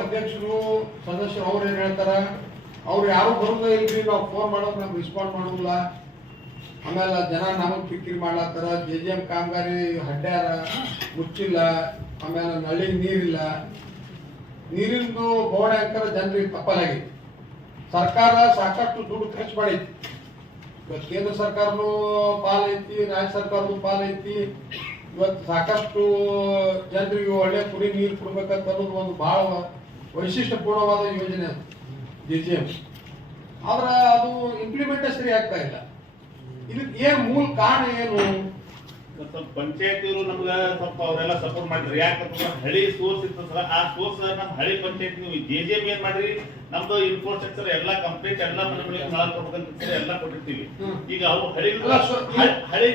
ಅಧ್ಯಕ್ಷರು ಸದಸ್ಯರು ಅವ್ರು ಏನ್ ಹೇಳ್ತಾರ, ಅವ್ರು ಯಾರು ಬರೋದೇ ಇಲ್ರಿ, ನಾವು ಫೋನ್ ಮಾಡೋದು ನಮ್ಗೆ ರೆಸ್ಪಾಂಡ್ ಮಾಡೋದಿಲ್ಲ. ಆಮೇಲೆ ಜನ ನಮಗ್ ಕಿರಿಕಿರಿ ಮಾಡ್ಲತ್ತಾರ. JJM ಕಾಮಗಾರಿ ಹಡ್ಡ್ಯಾರ, ಮುಚ್ಚಿಲ್ಲ. ಆಮೇಲೆ ನಳ್ಳಿ ನೀರಿಲ್ಲ. ನೀರಿಂದು ಬೋರ್ಡ್ ಜನರಿಗೆ ತಪ್ಪಲಾಗಿ ಸರ್ಕಾರ ಸಾಕಷ್ಟು ದುಡ್ಡು ಖರ್ಚು ಮಾಡೈತಿ. ಇವತ್ತು ಕೇಂದ್ರ ಸರ್ಕಾರನು ಪಾಲೈತಿ, ರಾಜ್ಯ ಸರ್ಕಾರನು ಪಾಲೈತಿ. ಇವತ್ತು ಸಾಕಷ್ಟು ಜನರಿಗೆ ಒಳ್ಳೆ ಕುಡಿ ನೀರು ಕೊಡ್ಬೇಕಂತ ಅನ್ನೋದು ಒಂದು ಬಹಳ ವೈಶಿಷ್ಟ್ಯಪೂರ್ಣವಾದ ಯೋಜನೆ ಅದು JJM. ಆದ್ರೆ ಅದು ಇಂಪ್ಲಿಮೆಂಟ್ ಸರಿ ಆಗ್ತಾ ಇಲ್ಲ. ಇದಕ್ಕೆ ಏನ್ ಮೂಲ ಕಾರಣ ಏನು? ಸ್ವಲ್ಪ ಪಂಚಾಯತಿಯವರು ನಮ್ಗೆ ಸ್ವಲ್ಪ ಅವರೆಲ್ಲ ಸಪೋರ್ಟ್ ಮಾಡಿದ್ರು. ಯಾಕಂದ್ರೆ ಹಳಿ ಸೋರ್ಸ್ ಇತ್ತು ಸರ್, ಆ ಸೋರ್ಸ್ ನಮ್ಮ ಹಳಿ ಪಂಚಾಯತ್ ನೀವು JJM ಏನ್ ಮಾಡ್ರಿ, ನಮ್ದು ಇನ್ಫ್ರಾಸ್ಟ್ರಕ್ಚರ್ ಎಲ್ಲ ಕಂಪ್ಲೀಟ್ ಎಲ್ಲ ಮನೆಗಳಿಗೆ ನಾಳೆ ಕೊಡ್ಬೇಕಂತ ಎಲ್ಲ ಕೊಟ್ಟಿರ್ತೀವಿ. ಈಗ ಅವು ಹಳಿ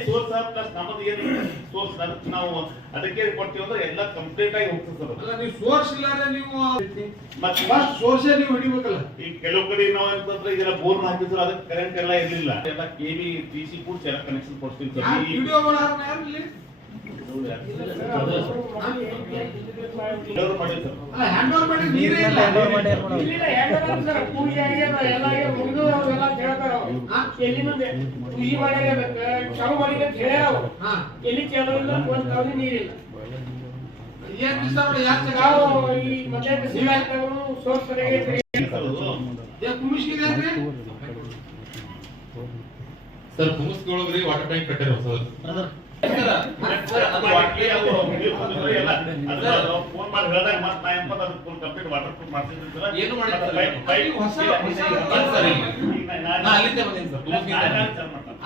ಸೋರ್ಸ್ ಪ್ಲಸ್ ನಮ್ಮದು ಏನು ಸೋರ್ಸ್ ನಾವು ಅದಕ್ಕೆ ಕೊಡ್ತೀವಿ ಅಂದ್ರೆ ಎಲ್ಲ ಕಂಪ್ಲೀಟ್ ಆಗಿ ಹೋಗ್ತದೆ ಸರ್. ಅಲ್ಲ ನೀವು ಸೋರ್ಸ್ ಇಲ್ಲಾಂದ್ರೆ ನೀವು ಮತ್ತೆ ಫಸ್ಟ್ ಸೋರ್ಸೇ ನೀವು ಹಿಡಿಬೇಕಲ್ಲ. ಈಗ ಕೆಲವು ಕಡೆ ನಾವು ಅಂತಂದ್ರೆ ಇದೆಲ್ಲ ಬೋರ್ನ್ ಹಾಕಿದ್ರು, ಅದಕ್ಕೆ ಕರೆಂಟ್ ಎಲ್ಲ ಇರ್ಲಿಲ್ಲ. ಎಲ್ಲ KV TC ಕೂಡ ಎಲ್ಲ ಕನೆಕ್ಷನ್ ಕೊಡ್ತೀವಿ ಸರ್. ವಿಡಿಯೋ ಮಾಡೋರು ಯಾರು ಇಲ್ಲಿ ಹ್ಯಾಂಡ್ ಓವರ್ ಮಾಡಿ ನೀರೇ ಇಲ್ಲ. ಪೂಜೆ ಎಲ್ಲಿ ಕೇಳೋದಿಲ್ಲ, ಒಂದು ನೀರಿಲ್ಲ. ಏನ್ ಸರ್ ಕುಮಸ್ಕೊಳಗ್ರಿ ವಾಟರ್ ಟ್ಯಾಂಕ್ ಕಟ್ಟಾರ ಸರ್. ಫೋನ್ ಮಾಡಿ ಹೇಳಿದಾಗ ಮತ್ತೆ ನಾ ಎಂಬತ್ತು ಅದು ಫುಲ್ ಕಂಪ್ಲೀಟ್ ವಾಟರ್ ಪ್ರೂಫ್ ಮಾಡ್ತಿದ್ರು. ಏನು ಮಾಡಿದ್ದಾರೆ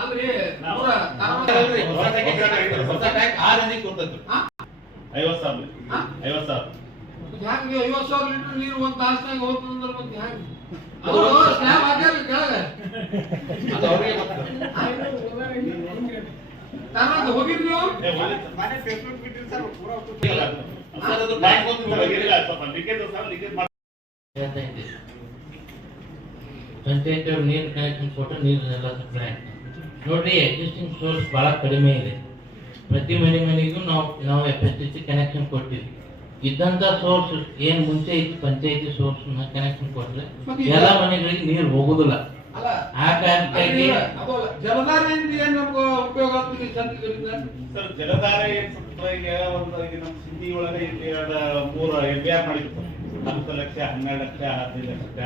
ಅಲ್ರಿ 50,000 ಹ್ಯಾಂಗ 50,000 ಲೀಟರ್ ನೀರು ಒಂದ್ ತಾಸ್ನಾಗ ಹೋಗ್ತಂದ್ರ ಮತ್ತೆ ಹ್ಯಾಂಗ ಅದು ಸ್ಲ್ಯಾಬ್ ಹಾಕ್ಯಾರ ಕೆಳಗೆ ತಾನಾಗ ಹೋಗಿದ್ರಿ ನೀವು ಮನೆ ಫೇಸ್ಬುಕ್ ಬಿಟ್ಟಿರಿ ಸರ್ ಪೂರಾ ಪಂಚಾಯತ್ ನೀರು ಕನೆಕ್ಷನ್ ಕೊಟ್ಟು ನೀರನ್ನೆಲ್ಲ ಸಪ್ಲೈ ನೋಡ್ರಿ. ಎಕ್ಸಿಸ್ಟಿಂಗ್ ಸೋರ್ಸ್ ಬಹಳ ಕಡಿಮೆ ಇದೆ. ಪ್ರತಿ ಮನೆಗೂ ನಾವು FSTC ಕನೆಕ್ಷನ್ ಕೊಟ್ಟಿವಿ. ಇದ್ದಂತ ಸೋರ್ಸ್ ಏನ್ ಮುಂಚೆ ಇತ್ತು ಪಂಚಾಯತಿ ಸೋರ್ಸ್ ಕನೆಕ್ಷನ್ ಕೊಟ್ರೆ ಎಲ್ಲ ಮನೆಗಳಿಗೆ ನೀರು ಹೋಗುದಿಲ್ಲ. ಆ ಕಾರಣಕ್ಕಾಗಿ ಜಲಧಾರೆಯಿಂದ ಏನ್ ನಮ್ಗೆ ಉಪಯೋಗ ಆಗ್ತದೆ ಸರ್? ಜಲಧಾರೆ ಈಗ ಒಂದು ನಮ್ಮ ಸಿಟಿ ಒಳಗೆ ಇಲ್ಲಿ 3 LBR ಮಾಡಿರ್ತಾರೆ. 10 ಲಕ್ಷ 12 ಲಕ್ಷ 15 ಲಕ್ಷ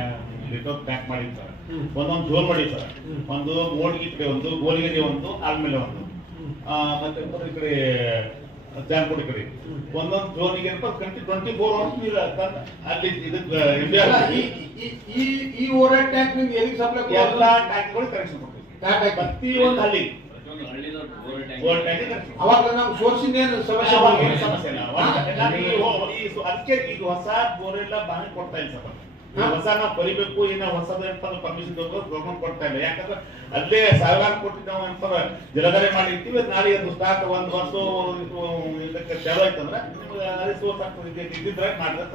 ಲೀಟರ್ ಪ್ಯಾಕ್ ಮಾಡಿರ್ತಾರೆ. ಒಂದೊಂದು ಜೋನ್ ಮಾಡಿರ್ತಾರೆ. ಒಂದು ಮೋಡ್ಗಿ ಕಡೆ ಒಂದು, ಗೋಲಿಗರಿ ಒಂದು, ಆದ್ಮೇಲೆ ಒಂದು, ಮತ್ತೆ ಈ ಕಡೆ ಜಾನ್ಕೋಟಿ ಕಡೆ ಒಂದೊಂದು ಜೋನಿಗೆ 24 ಅವರ್ಸ್ ನೀರು ಅಲ್ಲಿ ಈ ಓವರ್ ಟ್ಯಾಂಕ್ ನಿಂದ ಎಲ್ಲಿ ಸಪ್ಲೈ ಎಲ್ಲ ಟ್ಯಾಂಕ್ಗಳು ಕನೆಕ್ಷನ್ ಕೊಡ್ತೀವಿ. ಪ್ರತಿಯೊಂದು ಹಳ್ಳಿ ಅವಾಗ ನಾವು ಸೋರ್ಸಿಂದ ಏನು ಸಮಸ್ಯೆ ಇಲ್ಲ. ಅದಕ್ಕೆ ಈಗ ಹೊಸ ಬೋರೆಲ್ಲ ಬಾವಿ ಕೊಡ್ತಾ ಇಲ್ಲ ಸರ್. ಹೊಸ ನಾವು ಬರಿಬೇಕು, ಏನೋ ಹೊಸದ ಪರ್ಮಿಷನ್ ಗೌರ್ಮೆಂಟ್ ಕೊಡ್ತಾ ಇಲ್ಲ. ಯಾಕಂದ್ರೆ ಅಲ್ಲೇ ಸಾವಿರಾರು ಕೋಟಿ ನಾವು ಏನಪ್ಪ ಜಲಧಾರೆ ಮಾಡಿರ್ತೀವಿ. ನಾಳೆ ಅದು ಸ್ಟಾಕ್ ಒಂದು ವರ್ಷ ಇದಕ್ಕೆ ಚಾಲು ಆಯ್ತಂದ್ರೆ ಅದೇ ಸೋರ್ಸ್ ಆಗ್ತದೆ. ಇದ್ದಿದ್ರೆ ಮಾಡಿದ್ರೆ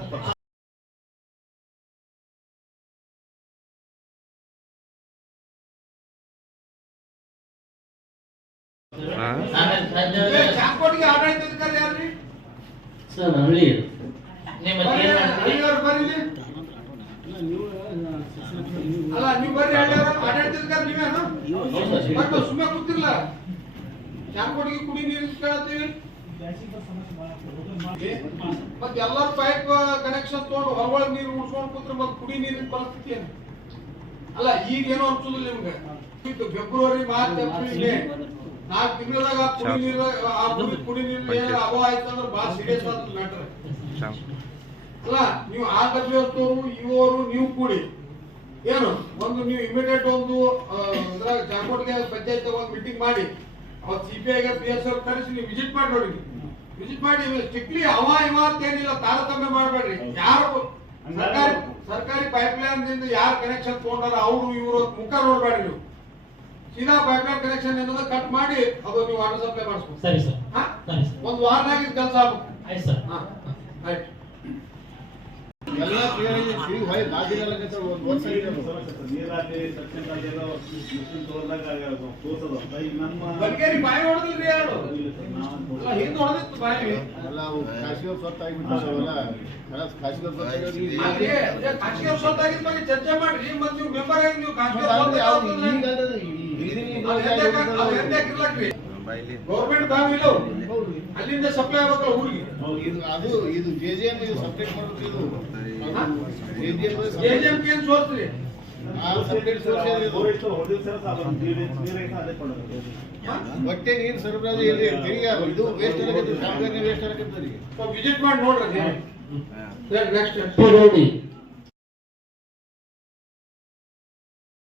ಜಾನ್ಕೋಟಿಗೆ ಆಡಳಿತಾಧಿಕಾರಿ ಯಾರ್ರಿ ಸರ್ ಹಳ್ಳಿ ಅಲ್ಲ ನೀವು ಬರ್ರಿ ಆಡಳಿತಾಧಿಕಾರಿ ನೀವೇನು ಮತ್ತೆ ಸುಮ್ಮನೆ ಕೂತಿರ್ಲ. ಜಾನ್ಕೋಟಿಗೆ ಕುಡಿ ನೀರು ಕೇಳತ್ತೀವಿ ಮತ್ತೆ ಎಲ್ಲರೂ ಪೈಪ್ ಕನೆಕ್ಷನ್ ತಗೊಂಡು ಹೊರಗೊಳಗೆ ನೀರು ಉಡ್ಸ್ಕೊಂಡು ಕೂತ್ರೆ ಮತ್ತೆ ಕುಡಿ ನೀರಿನ ಪರಿಸ್ಥಿತಿ ಏನು? ಅಲ್ಲ ಈಗ ಏನೋ ಅನ್ಸೋದಿಲ್ಲ ನಿಮ್ಗೆ. ಫೆಬ್ರವರಿ ಮಾರ್ಚ್ ಏಪ್ರಿಲ್ ಮೇ 4 ತಿಂಗಳದಾಗ ಕುಡಿ ನೀರು ಏನಾರ ಅಭಾವ ಆಯ್ತು ಅಂದ್ರೆ ಬಹಳ ಸೀರಿಯಸ್ ಆದ ಮ್ಯಾಟರ್. ಅಲ್ಲ ನೀವು RWS ಇವರು ನೀವು ಕೂಡಿ ಏನು ಒಂದು ನೀವು ಇಮಿಡಿಯೇಟ್ ಒಂದು ಜಾನ್ಕೋಟಿಗೆ ಪಂಚಾಯತ್ ಒಂದು ಮೀಟಿಂಗ್ ಮಾಡಿ ಅವತ್ತು CPI PSF ಕರೆಸಿ ನೀವು ವಿಸಿಟ್ ಮಾಡಿ ನೋಡಿ. ವಿಸಿಟ್ ಮಾಡಿ ಸ್ಟ್ರಿಕ್ಟ್ಲಿ ಅವ ಏನಿಲ್ಲ, ತಾರತಮ್ಯ ಮಾಡಬೇಡ್ರಿ. ಯಾರು ಸರ್ಕಾರಿ ಪೈಪ್ ಲೈನ್ ದಿಂದ ಯಾರು ಕನೆಕ್ಷನ್ ತಗೊಂಡಾರ ಅವರು ಇವರು ಮುಖ ನೋಡ್ಬೇಡ್ರಿ. ನೀವು ಸೀದಾ ಪೈಪ್ ಲೈನ್ ಕನೆಕ್ಷನ್ ಏನದ ಕಟ್ ಮಾಡಿ ಅದು ನೀವು ವಾಟರ್ ಸಪ್ಲೈ ಮಾಡಿಸ್ಬೇಕು. ಸರಿ ಸರ್, ಒಂದು ವಾರನಾಗ ಕೆಲಸ ಆಗ್ಬೇಕು. ಆಯ್ತು ಸರ್. ಆಯ್ತು. ಎಲ್ಲ ಕ್ಲಿಯರ್ ಆಗಿ ತಿರುಗಿ ಹೊಯ್ ಬಾಜಿರಲ್ಲಕತ್ತ ಒಂದು ವರ್ಷ ನೀರಾಗಿ ಸೆಕ್ಷನ್ ಏನೋ ಮಿಷನ್ ತೋರ್ದಾಗ ತೋರ್ಸೋದು ಈಗ ನಮ್ಮ ಬಲ್ಗೇರಿ ಬಾಯಿ ಹೊಡೆದಿಲ್ರಿ ಯಾರು ಇಲ್ಲ ಸರ್, ನಾವು ಅಲ್ಲ ಹಿಂದ್ ಹೊಡೆದಿತ್ತು ಬಾಯಿ ಎಲ್ಲ ಅವು ಖಾಸಗಿ ಸ್ವತ್ತು ಆಗಿಬಿಟ್ಟಾವ ಅವೆಲ್ಲ ಖಾಸಗಿ ಅಲ್ರಿ ಖಾಸಗಿ ಸ್ವತ್ತಾಗಿದ್ದ ಬಗ್ಗೆ ಚರ್ಚೆ ಮಾಡ್ರಿ ಮತ್ತೆ ನೀವು ಮೆಂಬರ್ ಆಗಿ ನೀವು ಖಾಸಗಿ ಗೌರ್ಮೆಂಟ್ ಬ್ಯಾಂಕ್ ಇಲ್ಲ ಅಲ್ಲಿಂದ ಸಪ್ಲೈ ಆಗ್ಬೇಕಲ್ಲ ಊರಿಗೆ ಅದು ಇದು JJM ಇದು ಸಬ್ಜೆಕ್ಟ್ ಮಾಡ್ಬೇಕು ಇದು JJM ಗೆ ಏನ್ ಸೋರ್ಸ್ ರೀ ಸಬ್ಜೆಕ್ಟ್ ಹೊಡೆದ ಸರ್ ನೀರೈತೆ ಅದೇ ಕೊಡೋದು ಹೊಟ್ಟೆ ನೀರು ಸರಬರಾಜು ಇಲ್ಲಿ ತಿರುಗಿ ಇದು ವೇಸ್ಟ್ ಆಗತ್ತೆ ಕಾಮಗಾರಿ ವೇಸ್ಟ್ ಆಗತ್ತೆ ವಿಸಿಟ್ ಮಾಡಿ ನೋಡ್ರಿ ನೆಕ್ಸ್ಟ್ ರೋಡಿ